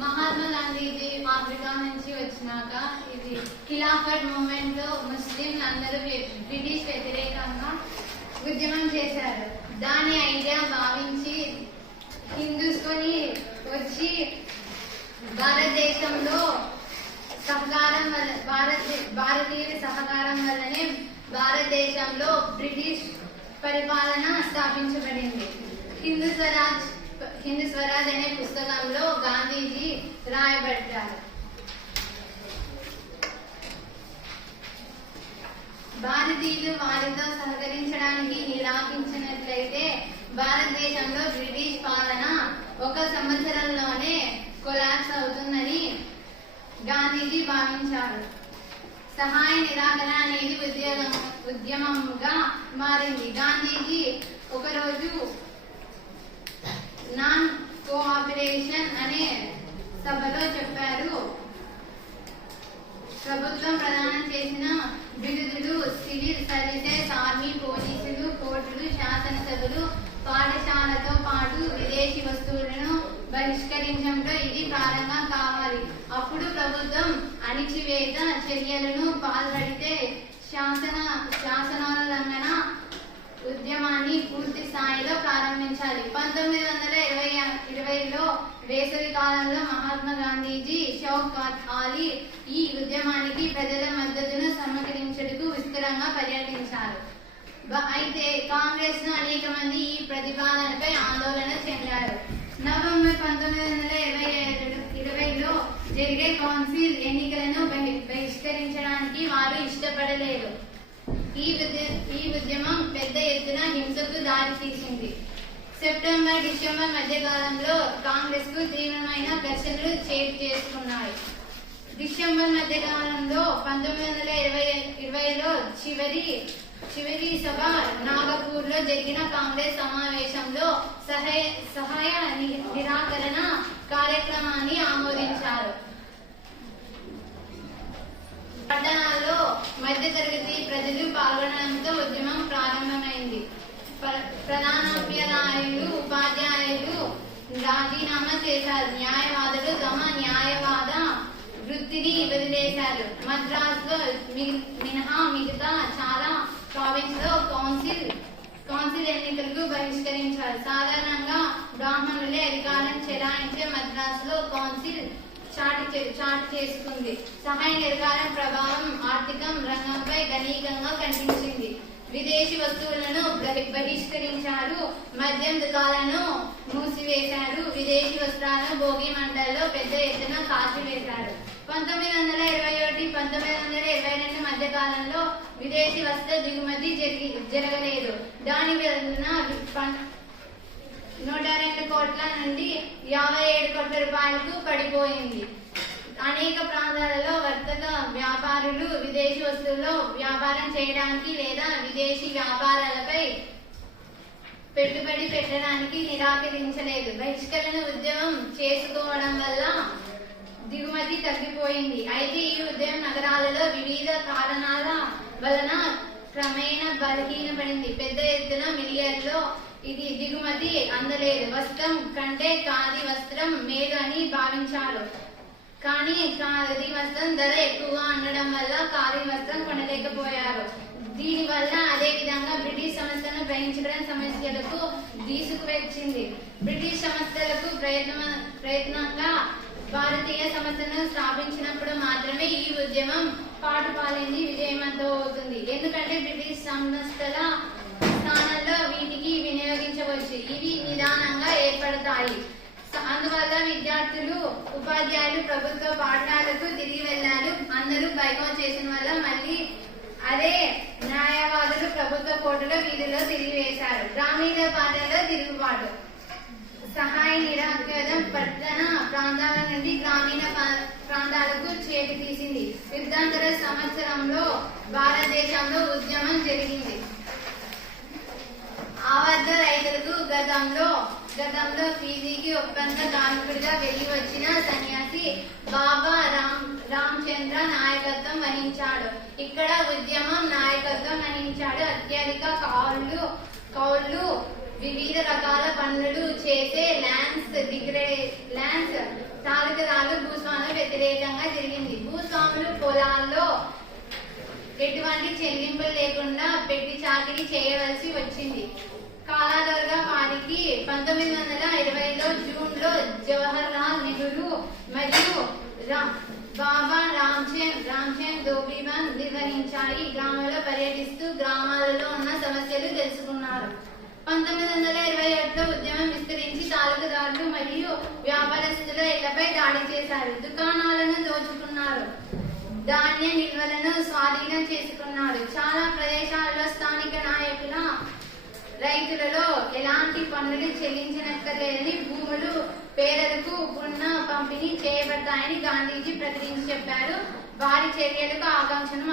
Mahatma Gandhiji Africa నుంచి వచ్చినాక ఇది ఖిలాఫత్ మూమెంట్ లో ముస్లింలు అందరూ బ్రిటిష్ వ్యతిరేకంగా ఉద్యమం చేశారు. దాని ఐడియా భావించి హిందూస్కొని వచ్చి భారతదేశంలో సహకారం వల్ల భారతీయుల సహకారం వల్లనే భారతదేశంలో బ్రిటిష్ పరిపాలన స్థాపించబడింది. హిందూ స్వరాజ్ అనే పుస్తకంలో గాంధీజీ రాయబడ్డారు. భారతీయులు వారితో సహకరించడానికి నిరాకరించినట్లయితే భారతదేశంలో బ్రిటిష్ పాలన 1 సంవత్సరంలోనే కొలాప్స్ అవుతుందని గాంధీజీ భావించారు. సహాయ నిరాకరణ అనేది ఉద్యమంగా మారింది. గాంధీజీ ఒకరోజు నాన్ కోఆపరేషన్ అనే సభలో చెప్పారు, ప్రభుత్వం ప్రదానం చేసిన బిరుదులు, సివిల్ సర్వీసెస్, ఆర్మీ, పోలీసులు, కోర్టులు, శాసనసభలు, పాఠశాలతో పాటు విదేశీ వస్తువులను బహిష్కరించడంలో ఇది ప్రారంభం కావాలి. అప్పుడు ప్రభుత్వం అణిచివేత చర్యలను పాల్పడితే శాసనోల్లంఘన ఉద్యమాన్ని పూర్తి స్థాయిలో ప్రారంభించాలి. 1920లో వేసవి కాలంలో మహాత్మా గాంధీజీ, షౌకత్ అలీ ఈ ఉద్యమానికి ప్రజల మద్దతును సమకరించడానికి విస్తృతంగా పర్యటించారు. అయితే కాంగ్రెస్ ను అనేక మంది ఈ ప్రతిపాదనపై ఆందోళన చెందారు. నవంబర్ 1920లో జరిగే కౌన్సిల్ ఎన్నికలను బహిష్కరించడానికి వారు ఇష్టపడలేదు. ఈ ఉద్యమం పెద్ద ఎత్తున హింసకు దారితీసింది. సెప్టెంబర్, డిసెంబర్ మధ్యకాలంలో కాంగ్రెస్ కు తీవ్రమైన ఘర్షణలు చోటు చేసుకున్నాయి. డిసెంబర్ మధ్యకాలంలో 1920లో చివరి సభ నాగపూర్ లో జరిగిన కాంగ్రెస్ సమావేశంలో సహాయ నిరాకరణ కార్యక్రమాన్ని ఆమోదించారు. పట్టణాల్లో మధ్యతరగతి ప్రజలు పాల్గొనడంతో ఉద్యమం ప్రారంభమైంది. ప్రధానోపాధ్యాయులు, ఉపాధ్యాయులు రాజీనామా చేశారు. న్యాయవాదులు తమ న్యాయవాద వృత్తిని వదిలేశారు. మద్రాసులో మినహా మిగతా చాలా ప్రావిన్స్ లో కౌన్సిల్ ఎన్నికలకు బహిష్కరించారు. సాధారణంగా బ్రాహ్మణులే అధికారం చెలాయించే మద్రాసులో కౌన్సిల్ చాటు చేసుకుంది. సహాయ నిరాకరణ ప్రభావం ఆర్థిక రంగంపై గణనీయంగా కనిపించింది. విదేశీ వస్తువులను బహిష్కరించారు. మద్యం దుకాణాలను మూసివేశారు. విదేశీ వస్త్రాలను భోగి మంటల్లో పెద్ద ఎత్తున కాల్చివేశారు. 1921-1922 మధ్య కాలంలో విదేశీ వస్త్ర దిగుమతి జరగలేదు. దాని వలన 102 కోట్ల నుండి 57 కోట్ల రూపాయలకు పడిపోయింది. అనేక ప్రాంతాలలో వర్తక వ్యాపారులు విదేశీ వస్తువుల్లో వ్యాపారం చేయడానికి లేదా విదేశీ వ్యాపారాలపై పెట్టుబడి పెట్టడానికి నిరాకరించలేదు. బహిష్కరణ ఉద్యమం చేసుకోవడం వల్ల దిగుమతి తగ్గిపోయింది. అయితే ఈ ఉద్యమం నగరాలలో వివిధ కారణాల వలన క్రమేణా బలహీనపడింది. పెద్ద ఎత్తున మిలియన్లో ఇది దిగుమతి అందలేదు. వస్త్రం కంటే ఖాదీ వస్త్రం మేలు అని భావించారు. కానీ ఖాదీ వస్త్రం ధర ఎక్కువగా ఉండడం వల్ల ఖాదీ వస్త్రం కొనలేకపోయారు. దీనివల్ల అదే విధంగా బ్రిటిష్ సంస్థలను గ్రహించడం సమస్యలకు తీసుకువచ్చింది. బ్రిటిష్ సంస్థలకు ప్రయత్నంగా భారతీయ సంస్థను స్థాపించినప్పుడు మాత్రమే ఈ ఉద్యమం పాటుపాలింది విజయవంతం అవుతుంది. ఎందుకంటే బ్రిటిష్ సంస్థల స్థానంలో వీటికి వినియోగించవచ్చు. ఇవి నిదానంగా ఏర్పడతాయి. అందువల్ల విద్యార్థులు, ఉపాధ్యాయులు ప్రభుత్వ పాఠశాలకు తిరిగి వెళ్లారు. అందరూ బైకౌట్ చేసిన వల్ల మళ్ళీ అదే న్యాయవాదులు ప్రభుత్వ కోర్టులో వీధిలో తిరిగి వేశారు. గ్రామీణ పాలనలో తిరుగుబాటు. సహాయ నిరాకరణ పట్టణ ప్రాంతాల నుండి గ్రామీణ ప్రాంతాలకు చేటు తీసింది. యుద్ధాంతర సంవత్సరంలో భారతదేశంలో ఉద్యమం జరిగింది. ఆవర్త రైతులకు గతంలో ఫీజీకి ఒప్పంద కార్మికుడిగా వెళ్లి వచ్చిన సన్యాసి బాబా రామచంద్ర నాయకత్వం వహించాడు. ఇక్కడ ఉద్యమం నాయకత్వం వహించాడు. అత్యధిక కౌళ్లు వివిధ రకాల పనులు చేసే ల్యాండ్స్ పాలకరాలు భూస్వాములు వ్యతిరేకంగా జరిగింది. భూస్వాములు పొలాల్లో ఎటువంటి చెల్లింపులు లేకుండా పెట్టి చాకిరీ చేయవలసి వచ్చింది. కాలాదోర్గా వారికి 1920లో జూన్లో జవహర్ లాల్ నెహ్రూ మరియు బాబా రామ్చంద్ దోబీవన్ నిర్వహించాయి. గ్రామంలో పర్యటిస్తూ గ్రామాలలో ఉన్న సమస్యలు తెలుసుకున్నారు. 1921లో ఉద్యమం విస్తరించి తాలూకుదారులు మరియు వ్యాపారస్తుల ఇళ్లపై దాడి చేశారు. దుకాణాలను దోచుకున్నారు. ధాన్య నిల్వలను స్వాధీనం చేసుకున్నారు. చాలా ప్రదేశాల్లో స్థానిక నాయకుల రైతులలో ఎలాంటి పన్నులు చెల్లించనక్కర్లేదని భూములు పేదలకు పునః పంపిణీ చేయబడతాయని గాంధీజీ ప్రకటించి చెప్పారు. వారి చర్యలకు ఆకాంక్షను